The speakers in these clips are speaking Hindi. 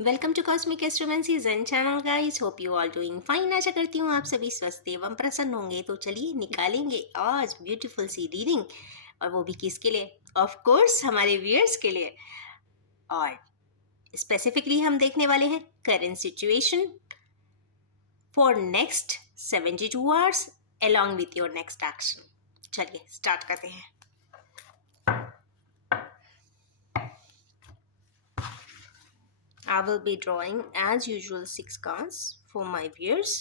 Welcome to Cosmic Astromancy Zen channel guys. Hope you all doing fine. आशा करती हूँ आप सभी स्वस्थ एवं प्रसन्न होंगे। तो चलिए निकालेंगे आज ब्यूटीफुल सी रीडिंग, और वो भी किसके लिए? ऑफ कोर्स हमारे व्यूअर्स के लिए। और स्पेसिफिकली हम देखने वाले हैं current situation for next 72 hours along with your next action। चलिए स्टार्ट करते हैं। I will be drawing as usual 6 cards for my viewers.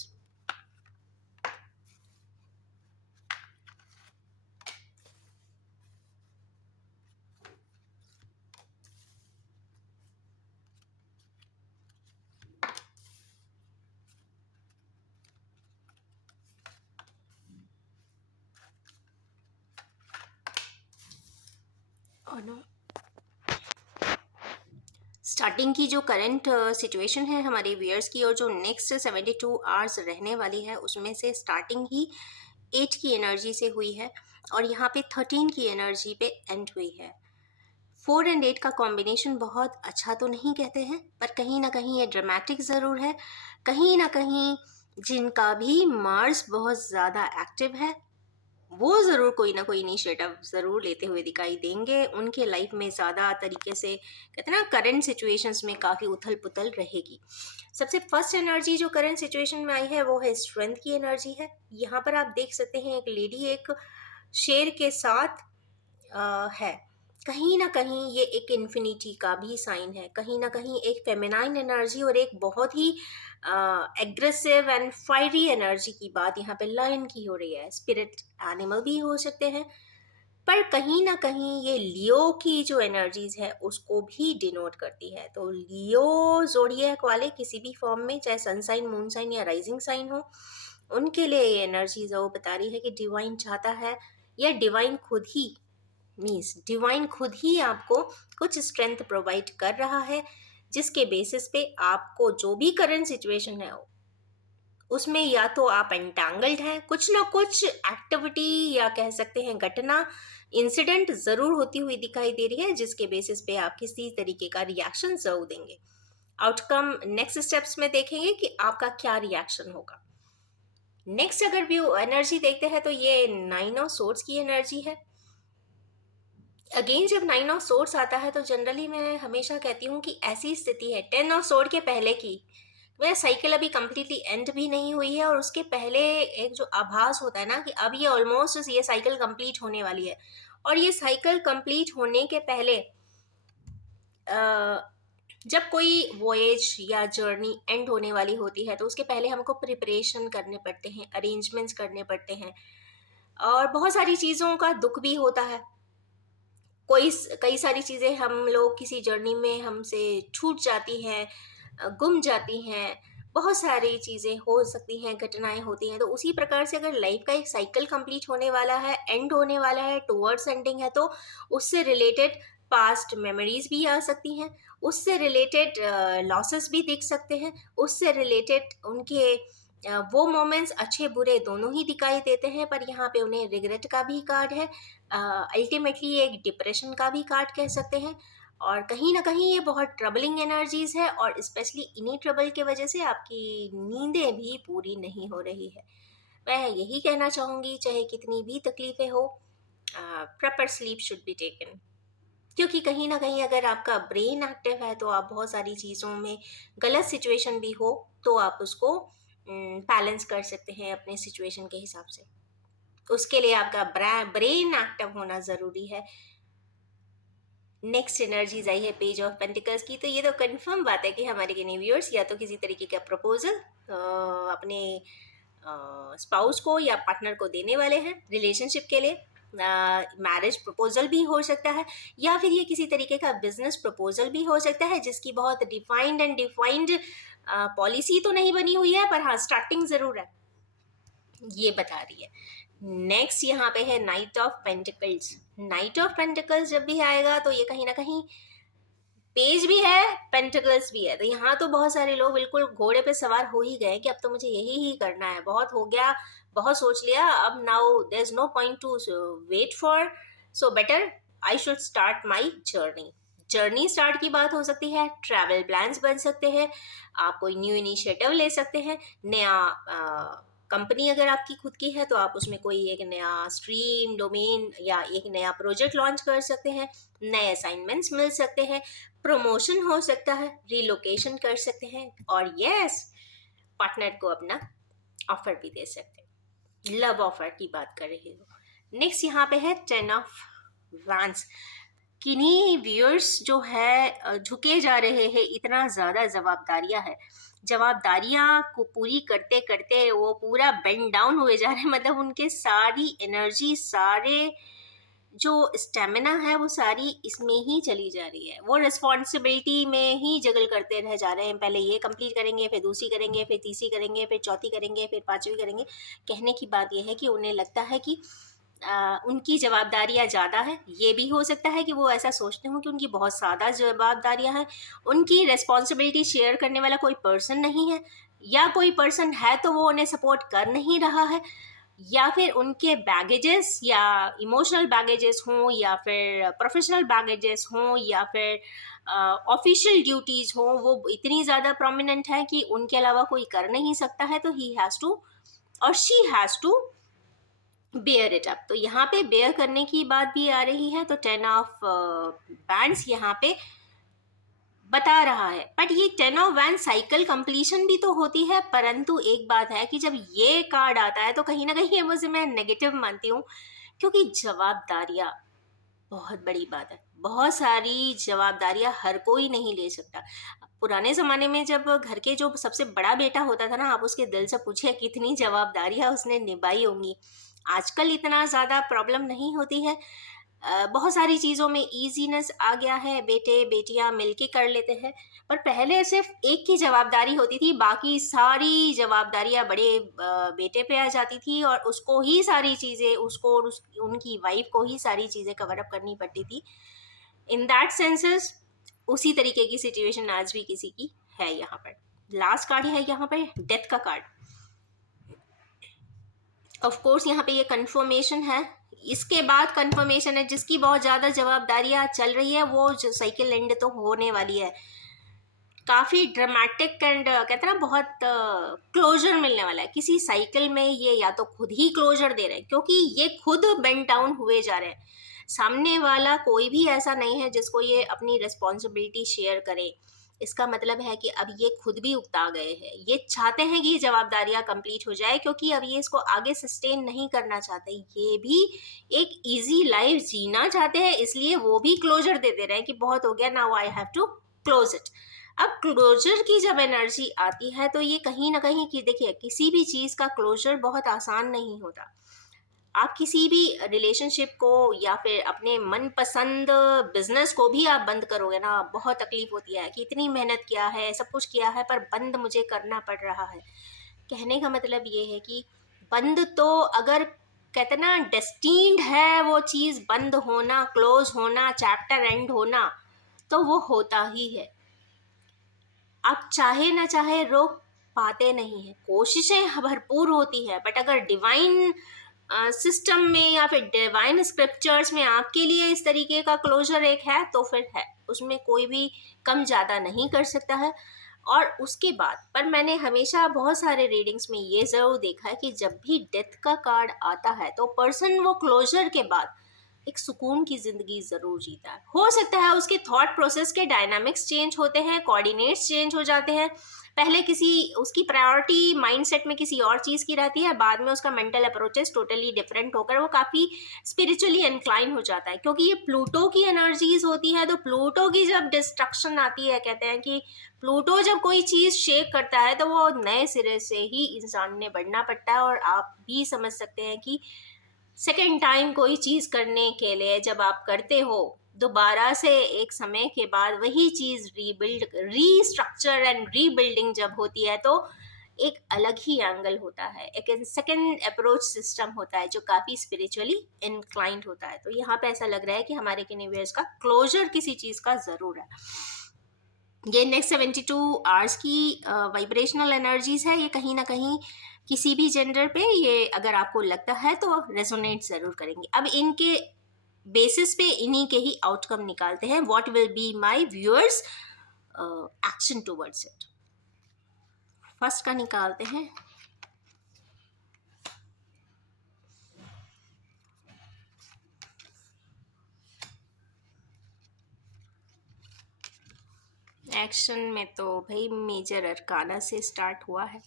Oh no. Starting की जो करंट सिचुएशन है हमारे व्यूअर्स की, और जो नेक्स्ट 72 आवर्स रहने वाली है, उसमें से स्टार्टिंग ही 8 की एनर्जी से हुई है और यहाँ पे 13 की एनर्जी पे एंड हुई है। 4 एंड 8 का कॉम्बिनेशन बहुत अच्छा तो नहीं कहते हैं, पर कहीं ना कहीं ये ड्रामेटिक ज़रूर है। कहीं ना कहीं जिनका भी मार्स बहुत ज़्यादा एक्टिव है वो ज़रूर कोई ना कोई इनिशिएटिव ज़रूर लेते हुए दिखाई देंगे। उनके लाइफ में ज़्यादा तरीके से, कहते हैं ना, करंट सिचुएशंस में काफ़ी उथल पुथल रहेगी। सबसे फर्स्ट एनर्जी जो करंट सिचुएशन में आई है वो है स्ट्रेंथ की एनर्जी है। यहाँ पर आप देख सकते हैं एक लेडी एक शेर के साथ है। कहीं ना कहीं ये एक इन्फिनिटी का भी साइन है, कहीं ना कहीं एक फेमिनाइन एनर्जी और एक बहुत ही एग्रेसिव एंड फायरी एनर्जी की बात यहाँ पे लायन की हो रही है। स्पिरिट एनिमल भी हो सकते हैं, पर कहीं ना कहीं ये लियो की जो एनर्जीज है उसको भी डिनोट करती है। तो लियो जोडिएक वाले किसी भी फॉर्म में, चाहे सन साइन, मून साइन या राइजिंग साइन हो, उनके लिए ये एनर्जीज वो बता रही है कि डिवाइन चाहता है, या डिवाइन खुद ही, मीन्स डिवाइन खुद ही आपको कुछ स्ट्रेंथ प्रोवाइड कर रहा है, जिसके बेसिस पे आपको जो भी करंट सिचुएशन है उसमें या तो आप एंटैंगल्ड हैं, कुछ ना कुछ एक्टिविटी या कह सकते हैं घटना, इंसिडेंट ज़रूर होती हुई दिखाई दे रही है, जिसके बेसिस पे आप किसी तरीके का रिएक्शन ज़रूर देंगे। आउटकम नेक्स्ट स्टेप्स में देखेंगे कि आपका क्या रिएक्शन होगा। नेक्स्ट अगर व्यू एनर्जी देखते हैं तो ये 9 ऑफ सोर्ड्स की एनर्जी है। अगेन जब 9 ऑफ सोर्ड्स आता है तो जनरली मैं हमेशा कहती हूँ कि ऐसी स्थिति है 10 ऑफ सोर्ड के पहले की, वह साइकिल अभी कम्प्लीटली एंड भी नहीं हुई है, और उसके पहले एक जो आभास होता है ना कि अब ये ऑलमोस्ट ये साइकिल कंप्लीट होने वाली है। और ये साइकिल कंप्लीट होने के पहले जब कोई वॉयेज या जर्नी एंड होने वाली होती है तो उसके पहले हमको प्रिपरेशन करने पड़ते हैं, अरेंजमेंट्स करने पड़ते हैं, और बहुत सारी चीज़ों का दुख भी होता है। कई सारी चीज़ें हम लोग किसी जर्नी में हमसे छूट जाती हैं, गुम जाती हैं, बहुत सारी चीज़ें हो सकती हैं, घटनाएं होती हैं। तो उसी प्रकार से अगर लाइफ का एक साइकिल कंप्लीट होने वाला है, एंड होने वाला है, टुवर्ड्स एंडिंग है, तो उससे रिलेटेड पास्ट मेमोरीज भी आ सकती हैं, उससे रिलेटेड लॉसेस भी दिख सकते हैं, उससे रिलेटेड उनके वो मोमेंट्स अच्छे बुरे दोनों ही दिखाई देते हैं, पर यहाँ पे उन्हें रिग्रेट का भी कार्ड है, अल्टीमेटली एक डिप्रेशन का भी कार्ड कह सकते हैं। और कहीं ना कहीं ये बहुत ट्रबलिंग एनर्जीज है, और स्पेशली इन्हीं ट्रबल के वजह से आपकी नींदें भी पूरी नहीं हो रही है। मैं यही कहना चाहूँगी, चाहे कितनी भी तकलीफ़ें हो, proper sleep should be taken. क्योंकि कहीं ना कहीं अगर आपका ब्रेन एक्टिव है तो आप बहुत सारी चीज़ों में, गलत सिचुएशन भी हो तो आप उसको बैलेंस कर सकते हैं अपने सिचुएशन के हिसाब से। उसके लिए आपका ब्रेन एक्टिव होना ज़रूरी है। नेक्स्ट एनर्जीज आई है पेज ऑफ पेंटिकल्स की। तो ये तो कंफर्म बात है कि हमारे किन्हीं व्यूअर्स या तो किसी तरीके का प्रपोजल अपने स्पाउस को या पार्टनर को देने वाले हैं रिलेशनशिप के लिए। मैरिज प्रपोजल भी हो सकता है, या फिर ये किसी तरीके का बिजनेस प्रपोजल भी हो सकता है, जिसकी बहुत डिफाइंड पॉलिसी तो नहीं बनी हुई है, पर हाँ स्टार्टिंग ज़रूर है, ये बता रही है। नेक्स्ट यहाँ पे है night of pentacles. Night of pentacles जब भी आएगा तो ये कहीं ना कहीं पेज भी है, पेंटिकल्स भी है। तो यहाँ तो बहुत सारे लोग बिल्कुल घोड़े पे सवार हो ही गए कि अब तो मुझे यही ही करना है, बहुत हो गया, बहुत सोच लिया, अब now there is no point to wait for, so better I should start my journey. Journey start की बात हो सकती है, ट्रैवल प्लान्स बन सकते हैं, आप कोई न्यू इनिशिएटिव ले सकते हैं, नया कंपनी अगर आपकी खुद की है तो आप उसमें कोई एक नया स्ट्रीम डोमेन या एक नया प्रोजेक्ट लॉन्च कर सकते हैं, नए असाइनमेंट्स मिल सकते हैं, प्रमोशन हो सकता है, रिलोकेशन कर सकते हैं, और यस, पार्टनर को अपना ऑफर भी दे सकते हैं। लव ऑफर की बात कर रही हूँ। नेक्स्ट यहाँ पे है 10 ऑफ वैंस। किन्हीं व्यूअर्स जो है झुके जा रहे हैं, इतना ज़्यादा जवाबदारियां है, जवाबदारियां को पूरी करते करते वो पूरा बेंड डाउन हुए जा रहे हैं, मतलब उनके सारी एनर्जी, सारे जो स्टेमिना है वो सारी इसमें ही चली जा रही है, वो रिस्पॉन्सिबिलिटी में ही जगल करते रह जा रहे हैं, पहले ये कंप्लीट करेंगे, फिर दूसरी करेंगे, फिर तीसरी करेंगे, फिर चौथी करेंगे, फिर पांचवी करेंगे। कहने की बात यह है कि उन्हें लगता है कि उनकी जवाबदारियाँ ज़्यादा है। ये भी हो सकता है कि वो ऐसा सोचते हों कि उनकी बहुत ज़्यादा जवाबदारियाँ हैं, उनकी रिस्पॉन्सिबिलिटी शेयर करने वाला कोई पर्सन नहीं है, या कोई पर्सन है तो वो उन्हें सपोर्ट कर नहीं रहा है, या फिर उनके बैगेजेस या इमोशनल बैगेजेस हों, या फिर प्रोफेशनल बैगेजेस हों, या फिर ऑफिशियल ड्यूटीज़ हों, वो इतनी ज़्यादा प्रोमिनेंट है कि उनके अलावा कोई कर नहीं सकता है, तो ही हैज़ टू और she has to bear it up. तो यहाँ पे बेयर करने की बात भी आ रही है, तो 10 ऑफ बैंड्स यहाँ पे बता रहा है। बट ये 10 ऑफ वैन साइकिल कंप्लीशन भी तो होती है, परंतु एक बात है कि जब ये कार्ड आता है तो कहीं ना कहीं मुझे मैं नेगेटिव मानती हूँ, क्योंकि जवाबदारियाँ बहुत बड़ी बात है, बहुत सारी जवाबदारियाँ हर कोई नहीं ले सकता। पुराने ज़माने में जब घर के जो सबसे बड़ा बेटा होता था ना, आप उसके दिल से पूछे कितनी जवाबदारियाँ उसने निभाई होंगी। आजकल इतना ज़्यादा प्रॉब्लम नहीं होती है, बहुत सारी चीज़ों में ईज़ीनेस आ गया है, बेटे बेटियां मिलके कर लेते हैं। पर पहले सिर्फ एक की जवाबदारी होती थी, बाकी सारी जवाबदारियां बड़े बेटे पे आ जाती थी, और उसको ही सारी चीज़ें, उसको और उनकी वाइफ को ही सारी चीज़ें कवर अप करनी पड़ती थी। इन दैट सेंसेस उसी तरीके की सिचुएशन आज भी किसी की है। यहाँ पर लास्ट कार्ड है, यहाँ पर डेथ का कार्ड। ऑफ कोर्स यहाँ पे ये कंफर्मेशन है, इसके बाद कंफर्मेशन है, जिसकी बहुत ज़्यादा जवाबदारियाँ चल रही है वो जो साइकिल एंड तो होने वाली है, काफ़ी ड्रामेटिक एंड कहते हैं ना बहुत क्लोजर मिलने वाला है किसी साइकिल में। ये या तो खुद ही क्लोजर दे रहे हैं, क्योंकि ये खुद बेंड डाउन हुए जा रहे हैं, सामने वाला कोई भी ऐसा नहीं है जिसको ये अपनी रिस्पॉन्सिबिलिटी शेयर करे। इसका मतलब है कि अब ये खुद भी उकता गए हैं, ये चाहते हैं कि ये जवाबदारियां कंप्लीट हो जाए, क्योंकि अब ये इसको आगे सस्टेन नहीं करना चाहते, ये भी एक इजी लाइफ जीना चाहते हैं, इसलिए वो भी क्लोजर दे दे रहे हैं कि बहुत हो गया, now I have to close it. अब क्लोजर की जब एनर्जी आती है तो ये कहीं ना कहीं कि देखिए, किसी भी चीज़ का क्लोजर बहुत आसान नहीं होता। आप किसी भी रिलेशनशिप को या फिर अपने मनपसंद बिजनेस को भी आप बंद करोगे ना, बहुत तकलीफ होती है कि इतनी मेहनत किया है, सब कुछ किया है, पर बंद मुझे करना पड़ रहा है। कहने का मतलब ये है कि बंद तो अगर कहते ना डेस्टिन्ड है वो चीज़ बंद होना, क्लोज होना, चैप्टर एंड होना, तो वो होता ही है। आप चाहे ना चाहे रोक पाते नहीं है, कोशिशें भरपूर होती है, बट अगर डिवाइन सिस्टम में या फिर डिवाइन स्क्रिप्चर्स में आपके लिए इस तरीके का क्लोजर एक है, तो फिर है, उसमें कोई भी कम ज़्यादा नहीं कर सकता है। और उसके बाद पर मैंने हमेशा बहुत सारे रीडिंग्स में ये ज़रूर देखा है कि जब भी डेथ का कार्ड आता है तो पर्सन वो क्लोजर के बाद एक सुकून की ज़िंदगी ज़रूर जीता है। हो सकता है उसके थॉट प्रोसेस के डायनामिक्स चेंज होते हैं, कोऑर्डिनेट्स चेंज हो जाते हैं, पहले किसी उसकी प्रायोरिटी माइंडसेट में किसी और चीज़ की रहती है, बाद में उसका मेंटल अप्रोचेस टोटली डिफरेंट होकर वो काफ़ी स्पिरिचुअली इंक्लाइन हो जाता है, क्योंकि ये प्लूटो की एनर्जीज होती है। तो प्लूटो की जब डिस्ट्रक्शन आती है, कहते हैं कि प्लूटो जब कोई चीज़ शेक करता है तो वो नए सिरे से ही इंसान ने बढ़ना पड़ता है। और आप भी समझ सकते हैं कि सेकेंड टाइम कोई चीज़ करने के लिए जब आप करते हो, दोबारा से एक समय के बाद वही चीज़ रीबिल्ड, रीस्ट्रक्चर एंड रीबिल्डिंग जब होती है, तो एक अलग ही एंगल होता है, एक सेकेंड अप्रोच सिस्टम होता है जो काफ़ी स्पिरिचुअली इंक्लाइंड होता है। तो यहाँ पे ऐसा लग रहा है कि हमारे यूनिवर्स का क्लोजर किसी चीज़ का ज़रूर है। ये नेक्स्ट 72 आवर्स की वाइब्रेशनल एनर्जीज है, ये कहीं ना कहीं किसी भी जेंडर पे ये अगर आपको लगता है तो रेजोनेट ज़रूर करेंगे। अब इनके बेसिस पे इन्हीं के ही आउटकम निकालते हैं, what will be my viewers action towards it. First का निकालते हैं। एक्शन में तो भाई मेजर अरकाना से स्टार्ट हुआ है।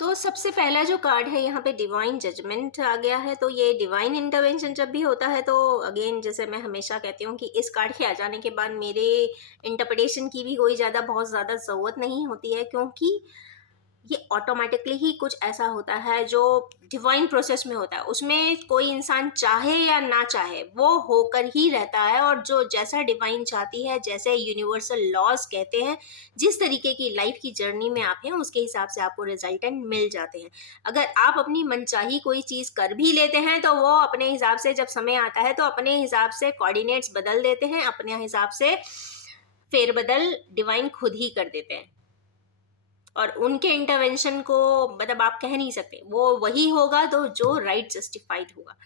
तो सबसे पहला जो कार्ड है यहाँ पे डिवाइन जजमेंट आ गया है। तो ये डिवाइन इंटरवेंशन जब भी होता है तो अगेन जैसे मैं हमेशा कहती हूँ कि इस कार्ड के आ जाने के बाद मेरे इंटरप्रिटेशन की भी कोई बहुत ज़्यादा ज़रूरत नहीं होती है, क्योंकि ये ऑटोमेटिकली ही कुछ ऐसा होता है जो डिवाइन प्रोसेस में होता है। उसमें कोई इंसान चाहे या ना चाहे वो होकर ही रहता है, और जो जैसा डिवाइन चाहती है, जैसे यूनिवर्सल लॉज कहते हैं, जिस तरीके की लाइफ की जर्नी में आप हैं उसके हिसाब से आपको रिजल्टेंट मिल जाते हैं। अगर आप अपनी मनचाही कोई चीज़ कर भी लेते हैं तो वो अपने हिसाब से जब समय आता है तो अपने हिसाब से कोऑर्डिनेट्स बदल देते हैं, अपने हिसाब से फेरबदल डिवाइन खुद ही कर देते हैं, और उनके इंटरवेंशन को मतलब आप कह नहीं सकते, वो वही होगा तो जो राइट जस्टिफाइड होगा।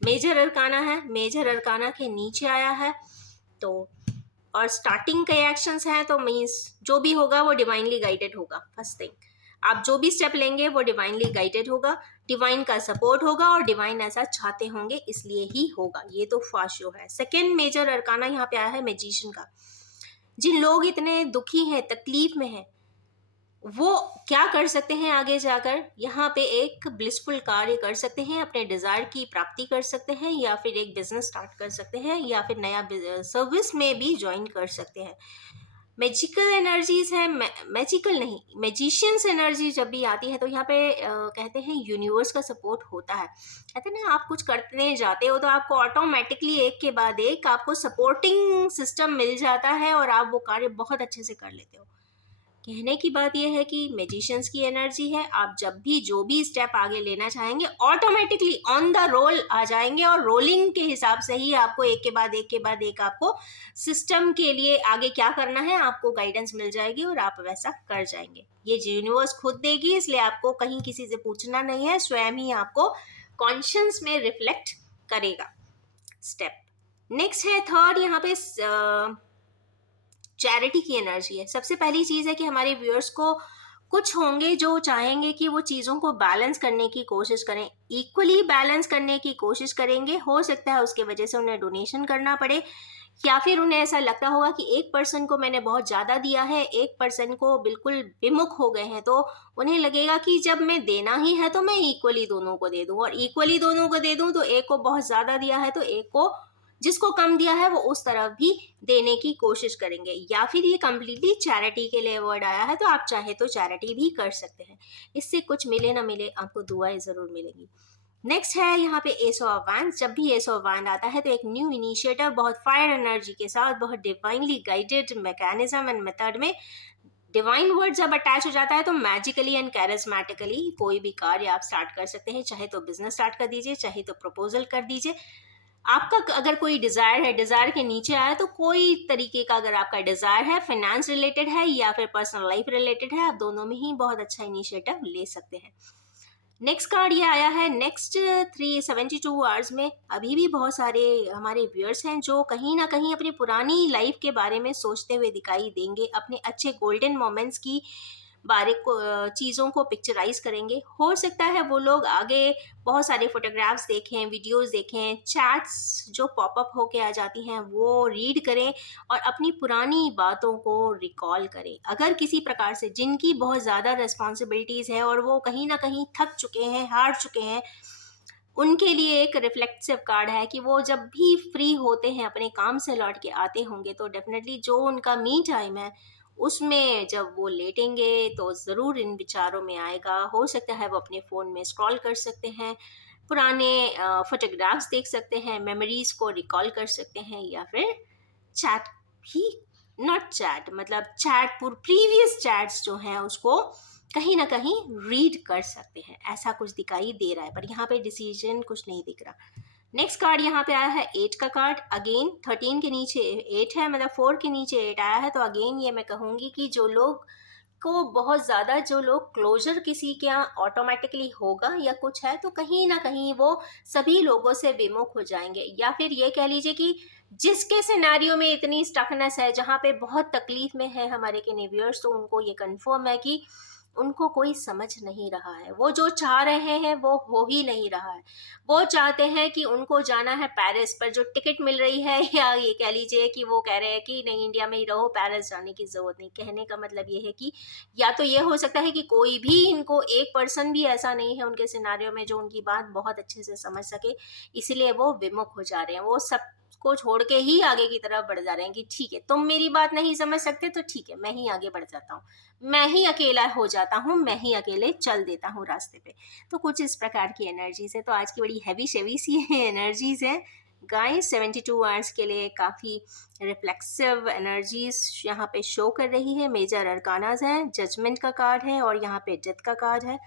मेजर अरकाना है, मेजर अरकाना के नीचे आया है तो, और स्टार्टिंग के एक्शंस हैं तो मीन्स जो भी होगा वो डिवाइनली गाइडेड होगा। फर्स्ट थिंग, आप जो भी स्टेप लेंगे वो डिवाइनली गाइडेड होगा, डिवाइन का सपोर्ट होगा, और डिवाइन ऐसा चाहते होंगे इसलिए ही होगा, ये तो फाशो है। सेकेंड मेजर अरकाना यहाँ पे आया है मैजिशियन का। जिन लोग इतने दुखी हैं, तकलीफ में हैं, वो क्या कर सकते हैं आगे जाकर, यहाँ पे एक ब्लिसफुल कार्य कर सकते हैं, अपने डिज़ायर की प्राप्ति कर सकते हैं, या फिर एक बिजनेस स्टार्ट कर सकते हैं, या फिर नया सर्विस में भी ज्वाइन कर सकते हैं। मैजिकल एनर्जीज है, मैजिकल नहीं, मैजिशियंस एनर्जी जब भी आती है तो यहाँ पे कहते हैं यूनिवर्स का सपोर्ट होता है। कहते हैं ना, आप कुछ करने जाते हो तो आपको ऑटोमेटिकली एक के बाद एक आपको सपोर्टिंग सिस्टम मिल जाता है, और आप वो कार्य बहुत अच्छे से कर लेते हो। कहने की बात यह है कि मैजिशियंस की एनर्जी है, आप जब भी जो भी स्टेप आगे लेना चाहेंगे ऑटोमेटिकली ऑन द रोल आ जाएंगे, और रोलिंग के हिसाब से ही आपको एक के बाद एक के बाद एक आपको सिस्टम के लिए आगे क्या करना है आपको गाइडेंस मिल जाएगी, और आप वैसा कर जाएंगे। ये यूनिवर्स खुद देगी, इसलिए आपको कहीं किसी से पूछना नहीं है, स्वयं ही आपको कॉन्शियस में रिफ्लेक्ट करेगा। स्टेप नेक्स्ट है थर्ड, यहाँ पे चैरिटी की एनर्जी है। सबसे पहली चीज़ है कि हमारे व्यूअर्स को कुछ होंगे जो चाहेंगे कि वो चीज़ों को बैलेंस करने की कोशिश करें, इक्वली बैलेंस करने की कोशिश करेंगे। हो सकता है उसके वजह से उन्हें डोनेशन करना पड़े, या फिर उन्हें ऐसा लगता होगा कि एक पर्सन को मैंने बहुत ज़्यादा दिया है, एक पर्सन को बिल्कुल विमुख हो गए हैं, तो उन्हें लगेगा कि जब मैं देना ही है तो मैं इक्वली दोनों को दे दूँ, और इक्वली दोनों को दे दूँ तो एक को बहुत ज़्यादा दिया है तो एक को, जिसको कम दिया है वो उस तरफ भी देने की कोशिश करेंगे। या फिर ये कम्प्लीटली चैरिटी के लिए वर्ड आया है तो आप चाहे तो चैरिटी भी कर सकते हैं, इससे कुछ मिले ना मिले आपको दुआएं ज़रूर मिलेंगी। नेक्स्ट है यहाँ पे एस ऑफ वैंड्स। जब भी एस ऑफ वैंड आता है तो एक न्यू इनिशिएटिव, बहुत फायर एनर्जी के साथ, बहुत divinely guided mechanism and method में, डिवाइन वर्ड जब अटैच हो जाता है तो मैजिकली एंड कैरिस्मेटिकली कोई भी कार्य आप स्टार्ट कर सकते हैं। चाहे तो बिजनेस स्टार्ट कर दीजिए, चाहे तो प्रपोजल कर दीजिए। आपका अगर कोई डिज़ायर है, डिज़ायर के नीचे आया तो कोई तरीके का अगर आपका डिज़ायर है, फाइनेंस रिलेटेड है या फिर पर्सनल लाइफ रिलेटेड है, आप दोनों में ही बहुत अच्छा इनिशिएटिव ले सकते हैं। नेक्स्ट कार्ड ये आया है, नेक्स्ट 372 आवर्स में अभी भी बहुत सारे हमारे व्यूअर्स हैं जो कहीं ना कहीं अपनी पुरानी लाइफ के बारे में सोचते हुए दिखाई देंगे, अपने अच्छे गोल्डन मोमेंट्स की बारे को चीज़ों को पिक्चराइज करेंगे। हो सकता है वो लोग आगे बहुत सारे फोटोग्राफ्स देखें, वीडियोस देखें, चैट्स जो पॉपअप होके आ जाती हैं वो रीड करें, और अपनी पुरानी बातों को रिकॉल करें। अगर किसी प्रकार से जिनकी बहुत ज़्यादा रिस्पॉन्सिबिलिटीज़ है और वो कहीं ना कहीं थक चुके हैं, हार चुके हैं, उनके लिए एक रिफ्लेक्सिव कार्ड है कि वो जब भी फ्री होते हैं, अपने काम से लौट के आते होंगे, तो डेफिनेटली जो उनका मी टाइम है उसमें जब वो लेटेंगे तो ज़रूर इन विचारों में आएगा। हो सकता है वो अपने फ़ोन में स्क्रॉल कर सकते हैं, पुराने फोटोग्राफ्स देख सकते हैं, मेमोरीज़ को रिकॉल कर सकते हैं, या फिर चैट ही, नॉट चैट मतलब चैट प्रीवियस चैट्स जो हैं उसको कहीं ना कहीं रीड कर सकते हैं। ऐसा कुछ दिखाई दे रहा है, पर यहाँ पे डिसीजन कुछ नहीं दिख रहा। नेक्स्ट कार्ड यहाँ पे आया है 8 का कार्ड। अगेन 13 के नीचे 8 है, मतलब 4 के नीचे 8 आया है, तो अगेन ये मैं कहूँगी कि जो लोग को बहुत ज़्यादा, जो लोग क्लोजर किसी के यहाँ ऑटोमेटिकली होगा या कुछ है, तो कहीं ना कहीं वो सभी लोगों से विमुख हो जाएंगे, या फिर ये कह लीजिए कि जिसके सिनेरियो में इतनी स्टकनेस है, जहाँ पे बहुत तकलीफ में है हमारे केनेवियर्स, तो उनको ये कंफर्म है कि उनको कोई समझ नहीं रहा है, वो जो चाह रहे हैं वो हो ही नहीं रहा है। वो चाहते हैं कि उनको जाना है पेरिस, पर जो टिकट मिल रही है या ये कह लीजिए कि वो कह रहे हैं कि नहीं, इंडिया में ही रहो, पेरिस जाने की ज़रूरत नहीं। कहने का मतलब ये है कि या तो ये हो सकता है कि कोई भी इनको एक पर्सन भी ऐसा नहीं है उनके सिनारियों में जो उनकी बात बहुत अच्छे से समझ सके, इसलिए वो विमुख हो जा रहे हैं। वो सब को छोड़ के ही आगे की तरफ बढ़ जा रहे हैं कि ठीक है, तुम मेरी बात नहीं समझ सकते तो ठीक है, मैं ही आगे बढ़ जाता हूँ, मैं ही अकेला हो जाता हूँ, मैं ही अकेले चल देता हूँ रास्ते पे। तो कुछ इस प्रकार की एनर्जीज है। तो आज की बड़ी हैवी शेवी सी एनर्जीज है गाइस। 72 आवर्स के लिए काफ़ी रिफ्लेक्सिव एनर्जीज यहाँ पे शो कर रही है। मेजर अरकानाज है, जजमेंट का कार्ड है और यहाँ पे डेथ का कार्ड है।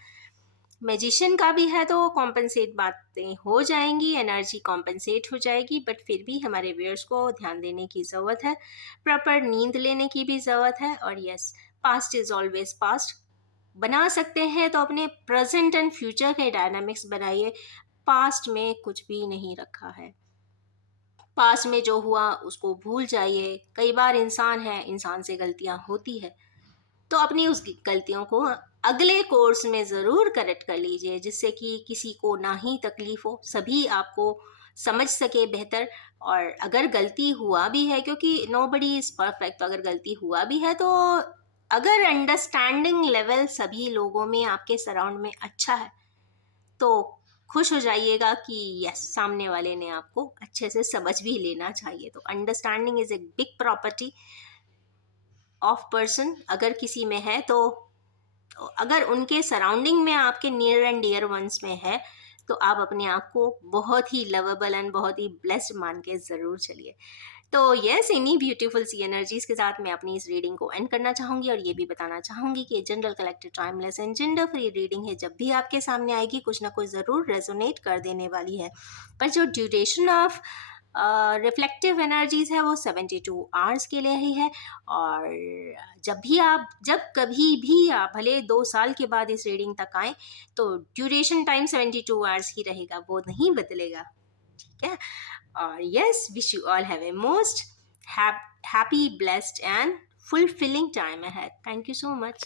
मैजिशियन का भी है, तो कॉम्पनसेट बातें हो जाएंगी, एनर्जी कॉम्पनसेट हो जाएगी, बट फिर भी हमारे व्यूअर्स को ध्यान देने की ज़रूरत है, प्रॉपर नींद लेने की भी ज़रूरत है। और yes, past is always past. बना सकते हैं तो अपने प्रेजेंट एंड फ्यूचर के डायनामिक्स बनाइए। पास्ट में कुछ भी नहीं रखा है, पास्ट में जो हुआ उसको भूल जाइए। कई बार इंसान है, इंसान से गलतियां होती है, तो अपनी उस गलतियों को अगले कोर्स में ज़रूर करेक्ट कर लीजिए, जिससे कि किसी को ना ही तकलीफ हो, सभी आपको समझ सके बेहतर। और अगर गलती हुआ भी है, क्योंकि नोबडी इज़ परफेक्ट, तो अगर गलती हुआ भी है तो अगर अंडरस्टैंडिंग लेवल सभी लोगों में, आपके सराउंड में अच्छा है, तो खुश हो जाइएगा कि यस, सामने वाले ने आपको अच्छे से समझ भी लेना चाहिए। तो understanding is a big property of person. अगर किसी में है, तो अगर उनके सराउंडिंग में आपके नियर एंड डियर वंस में है, तो आप अपने आप को बहुत ही लवेबल एंड बहुत ही ब्लेस्ड मान के ज़रूर चलिए। तो यस, इन्हीं ब्यूटीफुल सी एनर्जीज के साथ मैं अपनी इस रीडिंग को एंड करना चाहूँगी और ये भी बताना चाहूँगी कि general collective timeless and gender free reading है। जब भी आपके सामने आएगी, कुछ ना कुछ ज़रूर रेजोनेट कर देने वाली है, पर जो ड्यूरेशन ऑफ रिफ्लेक्टिव एनर्जीज है वो 72 आवर्स के लिए ही है। और जब कभी भी आप भले 2 साल के बाद इस रीडिंग तक आए, तो ड्यूरेशन टाइम 72 आवर्स ही रहेगा, वो नहीं बदलेगा, ठीक है। और yes, wish you all have a most happy, blessed and fulfilling time ahead. Thank you so much.